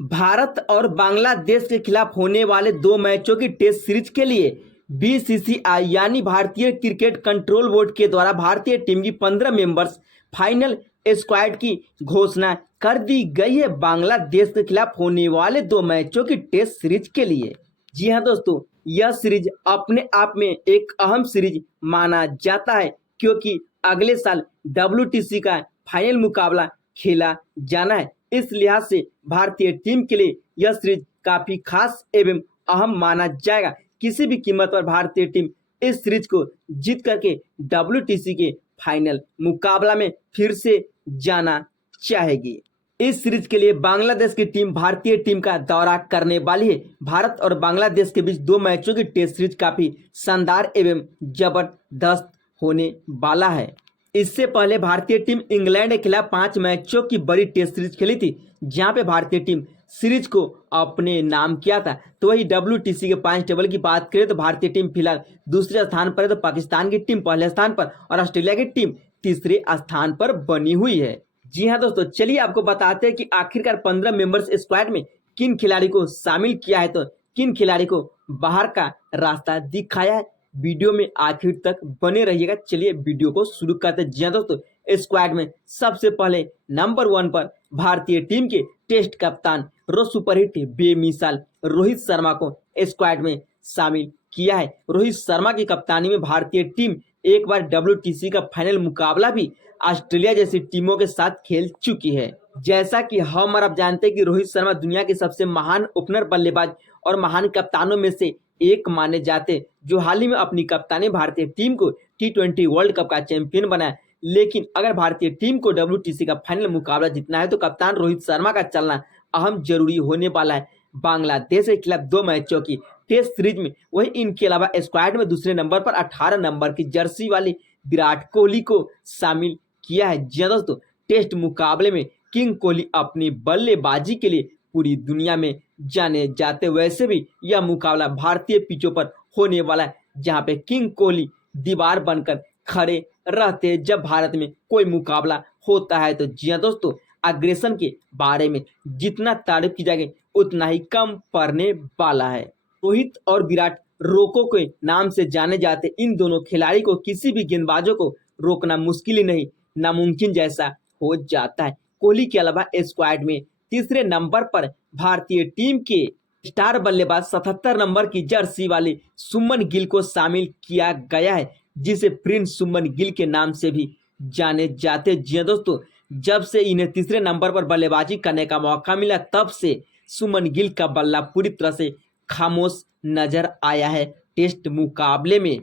भारत और बांग्लादेश के खिलाफ होने वाले 2 मैचों की टेस्ट सीरीज के लिए बीसीसीआई यानी भारतीय क्रिकेट कंट्रोल बोर्ड के द्वारा भारतीय टीम की 15 मेंबर्स फाइनल स्क्वाड की घोषणा कर दी गई है बांग्लादेश के खिलाफ होने वाले 2 मैचों की टेस्ट सीरीज के लिए। जी हाँ दोस्तों, यह सीरीज अपने आप में एक अहम सीरीज माना जाता है क्योंकि अगले साल WTC का फाइनल मुकाबला खेला जाना है। इस लिहाज से भारतीय टीम के लिए यह सीरीज काफी खास एवं अहम माना जाएगा। किसी भी कीमत पर भारतीय टीम इस सीरीज को जीत करके WTC के फाइनल मुकाबला में फिर से जाना चाहेगी। इस सीरीज के लिए बांग्लादेश की टीम भारतीय टीम का दौरा करने वाली है। भारत और बांग्लादेश के बीच 2 मैचों की टेस्ट सीरीज काफी शानदार एवं जबरदस्त होने वाला है। इससे पहले भारतीय टीम इंग्लैंड के खिलाफ 5 मैचों की बड़ी टेस्ट सीरीज खेली थी, जहां पे भारतीय टीम सीरीज को अपने नाम किया था। तो वही WTC के 5 टेबल की बात करें तो भारतीय टीम फिलहाल दूसरे स्थान पर है, तो पाकिस्तान की टीम पहले स्थान पर और ऑस्ट्रेलिया की टीम तीसरे स्थान पर बनी हुई है। जी हाँ दोस्तों, चलिए आपको बताते हैं कि आखिरकार 15 मेंबर्स स्क्वाड में किन खिलाड़ी को शामिल किया है, तो किन खिलाड़ी को बाहर का रास्ता दिखाया है। वीडियो में आखिर तक बने रहिएगा। चलिए वीडियो को शुरू करते हैं। जी हाँ दोस्तों, स्क्वाड में सबसे पहले नंबर 1 पर भारतीय टीम के टेस्ट कप्तान सुपरहिट बेमिसाल रोहित शर्मा को स्क्वाड में शामिल किया है। रोहित शर्मा की कप्तानी में भारतीय टीम एक बार WTC का फाइनल मुकाबला भी ऑस्ट्रेलिया जैसी टीमों के साथ खेल चुकी है। जैसा कि हम और आप जानते हैं कि रोहित शर्मा दुनिया के सबसे महान ओपनर बल्लेबाज और महान कप्तानों में से एक माने जाते, जो हाल ही में अपनी कप्तानी भारतीय टीम को T20 वर्ल्ड कप का चैंपियन बनाया। लेकिन अगर भारतीय टीम को WTC का फाइनल मुकाबला जीतना है तो कप्तान रोहित शर्मा का चलना अहम जरूरी होने वाला है। बांग्लादेश के खिलाफ 2 मैचों की टेस्ट सीरीज में वही इनके अलावा स्क्वाड में दूसरे नंबर पर 18 नंबर की जर्सी वाली विराट कोहली को शामिल किया है। जी हाँ दोस्तों, टेस्ट मुकाबले में किंग कोहली अपनी बल्लेबाजी के लिए पूरी दुनिया में जाने जाते। वैसे भी यह मुकाबला भारतीय पिचों पर होने वाला है, जहां पे किंग कोहली दीवार बनकर खड़े रहते हैं जब भारत में कोई मुकाबला होता है। तो जी हाँ दोस्तों, अग्रेशन के बारे में जितना तारीफ की जाएगी उतना ही कम पड़ने वाला है। रोहित और विराट रोको के नाम से जाने जाते इन दोनों खिलाड़ी को किसी भी गेंदबाजों को रोकना मुश्किल ही नहीं, नामुमकिन जैसा हो जाता है। कोहली के अलावा स्क्वाड में तीसरे नंबर पर भारतीय टीम के स्टार बल्लेबाज 77 नंबर की जर्सी वाले सुमन गिल को शामिल किया गया है, जिसे प्रिंस सुमन गिल के नाम से भी जाने जाते। जी हाँ दोस्तों, जब से इन्हें तीसरे नंबर पर बल्लेबाजी करने का मौका मिला तब से सुमन गिल का बल्ला पूरी तरह से खामोश नजर आया है। टेस्ट मुकाबले में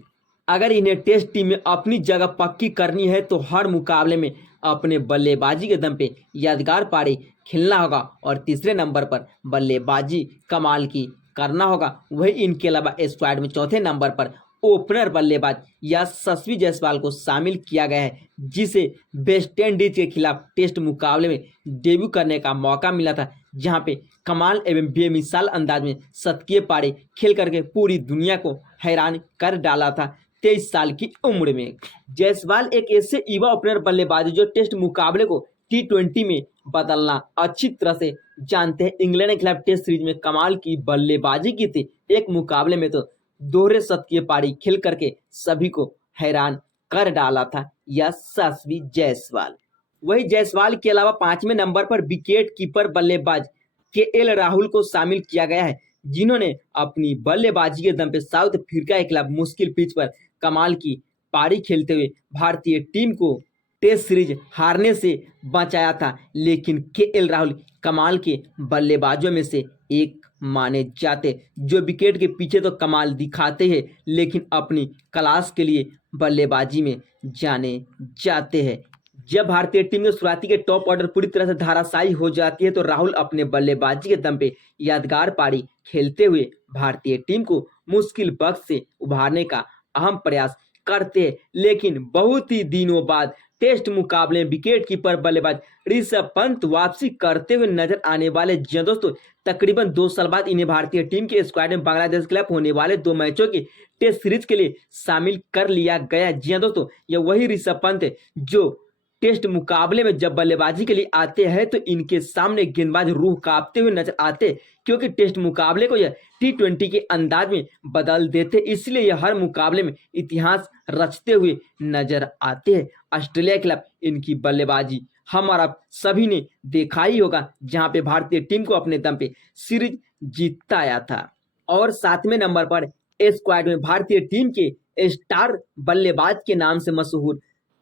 अगर इन्हें टेस्ट टीम में अपनी जगह पक्की करनी है तो हर मुकाबले में अपने बल्लेबाजी के दम पे यादगार पारी खेलना होगा और तीसरे नंबर पर बल्लेबाजी कमाल की करना होगा। वही इनके अलावा स्क्वाड में चौथे नंबर पर ओपनर बल्लेबाज यशस्वी जायसवाल को शामिल किया गया है, जिसे वेस्ट इंडीज के खिलाफ टेस्ट मुकाबले में डेब्यू करने का मौका मिला था, जहां पे कमाल एवं बेमिसाल अंदाज में शतकीय पारी खेल करके पूरी दुनिया को हैरान कर डाला था 23 साल की उम्र में। जायसवाल एक ऐसे युवा ओपनर बल्लेबाज जो टेस्ट मुकाबले को T20 में बदलना अच्छी तरह से जानते हैं। इंग्लैंड के खिलाफ टेस्ट सीरीज में कमाल की बल्लेबाजी की थी। एक मुकाबले में तो दोहरे शतकीय पारी खेल करके सभी को हैरान कर डाला था यशस्वी जायसवाल। वही जायसवाल के अलावा 5वें नंबर पर विकेट कीपर बल्लेबाज KL राहुल को शामिल किया गया है, जिन्होंने अपनी बल्लेबाजी के दम पे साउथ अफ्रीका के खिलाफ मुश्किल पिच पर कमाल की पारी खेलते हुए भारतीय टीम को टेस्ट सीरीज हारने से बचाया था। लेकिन KL राहुल कमाल के बल्लेबाजों में से एक माने जाते, जो विकेट के पीछे तो कमाल दिखाते हैं लेकिन अपनी क्लास के लिए बल्लेबाजी में जाने जाते हैं। जब भारतीय टीम के शुरुआती के टॉप ऑर्डर पूरी तरह से धाराशायी हो जाती है तो राहुल अपने बल्लेबाजी के दम पे यादगार पारी खेलते हुए भारतीय टीम को मुश्किल वक्त से उभारने का अहम प्रयास करते हैं। लेकिन बहुत ही दिनों बाद टेस्ट मुकाबले में विकेट कीपर बल्लेबाज ऋषभ पंत वापसी करते हुए नजर आने वाले। जी दोस्तों, तकरीबन 2 साल बाद इन्हें भारतीय टीम के स्क्वाड में बांग्लादेश के खिलाफ होने वाले 2 मैचों की टेस्ट सीरीज के लिए शामिल कर लिया गया। जी दोस्तों, यह वही ऋषभ पंत है जो टेस्ट मुकाबले में जब बल्लेबाजी के लिए आते हैं तो इनके सामने गेंदबाज रूह कांपते हुए नजर आते, क्योंकि टेस्ट मुकाबले को यह T20 के अंदाज में बदल देते, इसलिए यह हर मुकाबले में इतिहास रचते हुए नजर आते हैं। ऑस्ट्रेलिया के खिलाफ इनकी बल्लेबाजी हम और आप सभी ने देखा ही होगा, जहां पे भारतीय टीम को अपने दम पे सीरीज जीतता आया था। और 7वें नंबर पर स्क्वाड में भारतीय टीम के स्टार बल्लेबाज के नाम से मशहूर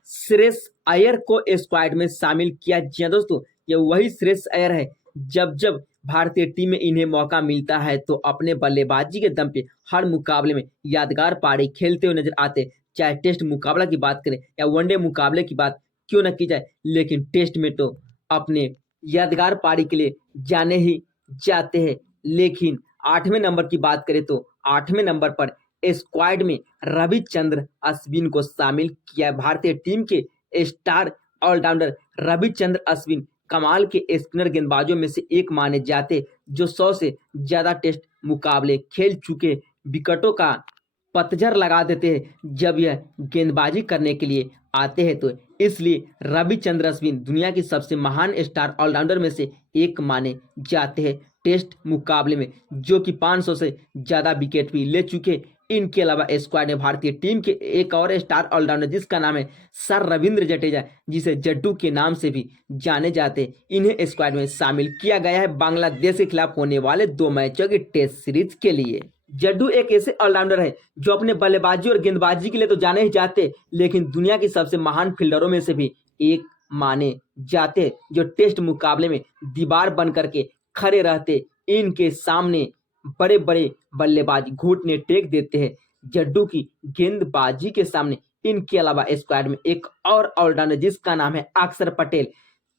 श्रेयस अय्यर को स्क्वाड में शामिल किया। जी हाँ दोस्तों, ये वही श्रेयस अय्यर है जब जब भारतीय टीम में इन्हें मौका मिलता है तो अपने बल्लेबाजी के दम पे हर मुकाबले में यादगार पारी खेलते हुए नजर आते। चाहे टेस्ट मुकाबला की बात करें या वनडे मुकाबले की बात क्यों न की जाए, लेकिन टेस्ट में तो अपने यादगार पारी के लिए जाने ही जाते हैं। लेकिन 8वें नंबर की बात करें तो 8वें नंबर पर स्क्वाड में रविचंद्र अश्विन को शामिल किया। भारतीय टीम के स्टार ऑलराउंडर रविचंद्र अश्विन कमाल के स्पिनर गेंदबाजों में से एक माने जाते, जो 100 से ज्यादा टेस्ट मुकाबले खेल चुके विकेटों का पतझड़ लगा देते हैं जब यह गेंदबाजी करने के लिए आते हैं। तो इसलिए रविचंद्र अश्विन दुनिया की सबसे महान स्टार ऑलराउंडर में से एक माने जाते हैं टेस्ट मुकाबले में, जो कि 500 से ज्यादा विकेट भी ले चुके। इनके अलावा स्क्वाड में भारतीय टीम के एक और स्टार ऑलराउंडर जिसका नाम है सर रविंद्र जडेजा, जिसे जड्डू के नाम से भी जाने जाते, इन्हें स्क्वाड में शामिल किया गया है बांग्लादेश के खिलाफ होने वाले 2 मैचों की टेस्ट सीरीज के लिए। जड्डू एक ऐसे ऑलराउंडर है जो अपने बल्लेबाजी और गेंदबाजी के लिए तो जाने ही जाते, लेकिन दुनिया की सबसे महान फील्डरों में से भी एक माने जाते, जो टेस्ट मुकाबले में दीवार बन करके खड़े रहते। इनके सामने बड़े बड़े बल्लेबाज घुटने टेक देते हैं जड्डू की गेंदबाजी के सामने। इनके अलावा स्क्वाड में एक और ऑलराउंडर जिसका नाम है अक्षर पटेल।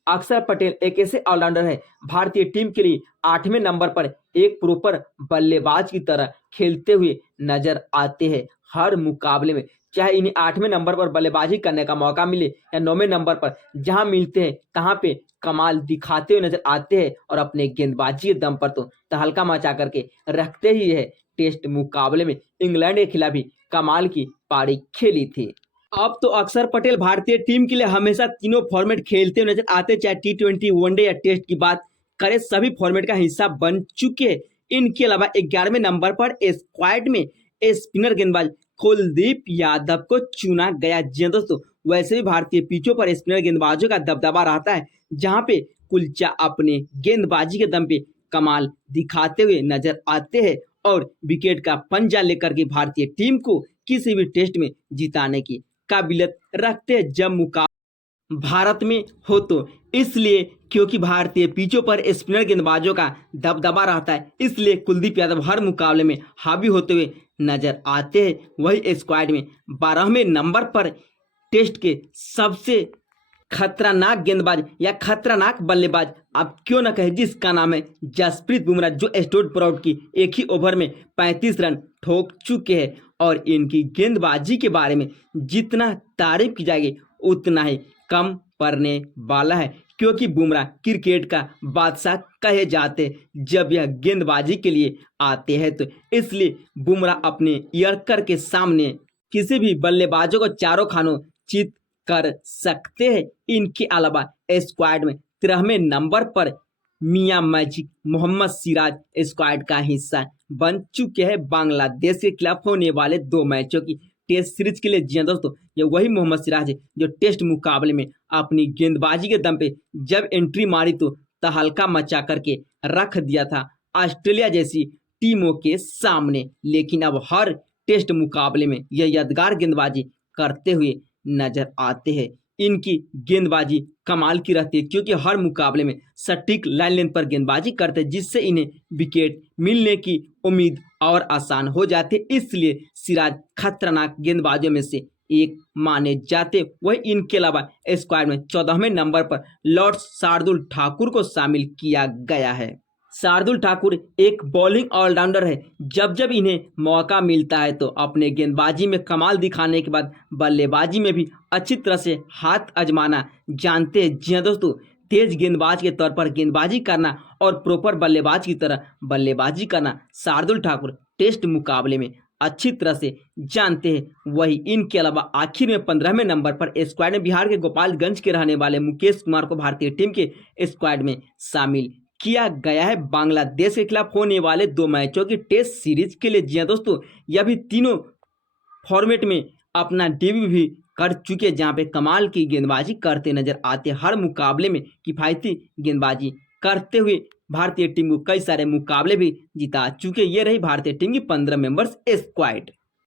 अक्षर पटेल एक ऐसे ऑलराउंडर है भारतीय टीम के लिए 8वें नंबर पर एक प्रॉपर बल्लेबाज की तरह खेलते हुए नजर आते हैं हर मुकाबले में। चाहे इन्हें 8वें नंबर पर बल्लेबाजी करने का मौका मिले या 9वें नंबर पर, जहां मिलते हैं तहां पे कमाल दिखाते हुए नजर आते हैं और अपने गेंदबाजी के दम पर तो तहलका मचा करके रखते ही है। टेस्ट मुकाबले में इंग्लैंड के खिलाफ भी कमाल की पारी खेली थी। अब तो अक्षर पटेल भारतीय टीम के लिए हमेशा तीनों फॉर्मेट खेलते हुए नजर आते, चाहे T20 वनडे या टेस्ट की बात करें, सभी फॉर्मेट का हिस्सा बन चुके हैं। इनके अलावा 11वें नंबर पर स्क्वाड में स्पिनर गेंदबाज कुलदीप यादव को चुना गया। जी हाँ दोस्तों, वैसे भी भारतीय पिचों पर स्पिनर गेंदबाजों का दबदबा रहता है, जहां पे कुलचा अपने गेंदबाजी के दम पे कमाल दिखाते हुए नजर आते हैं और विकेट का पंजा लेकर के भारतीय टीम को किसी भी टेस्ट में जिताने की काबिलियत रखते हैं जब मुकाबला भारत में हो तो। इसलिए क्योंकि भारतीय पिचों पर स्पिनर गेंदबाजों का दबदबा रहता है, इसलिए कुलदीप यादव हर मुकाबले में हावी होते हुए नजर आते हैं। वही स्क्वाड में 12वें नंबर पर टेस्ट के सबसे खतरनाक गेंदबाज या खतरनाक बल्लेबाज आप क्यों ना कहे, जिसका नाम है जसप्रीत बुमराह, जो स्टोड ब्रॉड की एक ही ओवर में 35 रन ठोक चुके हैं। और इनकी गेंदबाजी के बारे में जितना तारीफ की जाएगी उतना ही कम पड़ने वाला है, क्योंकि बुमराह क्रिकेट का बादशाह कहे जाते जब यह गेंदबाजी के लिए आते हैं। तो इसलिए बुमराह अपने यॉर्कर के सामने किसी भी बल्लेबाजों को चारों खानों चित कर सकते हैं। इनके अलावा स्क्वाड में 13वें नंबर पर मियां मैजिक मोहम्मद सिराज स्क्वाड का हिस्सा बन चुके हैं बांग्लादेश के खिलाफ होने वाले 2 मैचों की टेस्ट सीरीज के लिए। जी हाँ दोस्तों, ये वही मोहम्मद सिराज है जो टेस्ट मुकाबले में अपनी गेंदबाजी के दम पे जब एंट्री मारी तो तहलका मचा करके रख दिया था ऑस्ट्रेलिया जैसी टीमों के सामने। लेकिन अब हर टेस्ट मुकाबले में यह यादगार गेंदबाजी करते हुए नजर आते हैं। इनकी गेंदबाजी कमाल की रहती है, क्योंकि हर मुकाबले में सटीक लाइन लेंथ पर गेंदबाजी करते हैं, जिससे इन्हें विकेट मिलने की उम्मीद और आसान हो जाती है। इसलिए सिराज खतरनाक गेंदबाजों में से एक माने जाते। वही इनके अलावा स्क्वाड में 14वें नंबर पर लॉर्ड शार्दुल ठाकुर को शामिल किया गया है। शार्दुल ठाकुर एक बॉलिंग ऑलराउंडर है, जब जब इन्हें मौका मिलता है तो अपने गेंदबाजी में कमाल दिखाने के बाद बल्लेबाजी में भी अच्छी तरह से हाथ आजमाना जानते हैं। जी हाँ दोस्तों, तेज गेंदबाज के तौर पर गेंदबाजी करना और प्रॉपर बल्लेबाज की तरह बल्लेबाजी करना शार्दुल ठाकुर टेस्ट मुकाबले में अच्छी तरह से जानते हैं। वही इनके अलावा आखिर में 15वें नंबर पर स्क्वाड में बिहार के गोपालगंज के रहने वाले मुकेश कुमार को भारतीय टीम के स्क्वाड में शामिल किया गया है बांग्लादेश के खिलाफ होने वाले 2 मैचों की टेस्ट सीरीज के लिए। जी हाँ दोस्तों, यह भी तीनों फॉर्मेट में अपना डेब्यू भी कर चुके, जहां पे कमाल की गेंदबाजी करते नजर आते, हर मुकाबले में किफायती गेंदबाजी करते हुए भारतीय टीम को कई सारे मुकाबले भी जिता चुके। ये रही भारतीय टीम की 15 मेंबर्स स्क्वाड।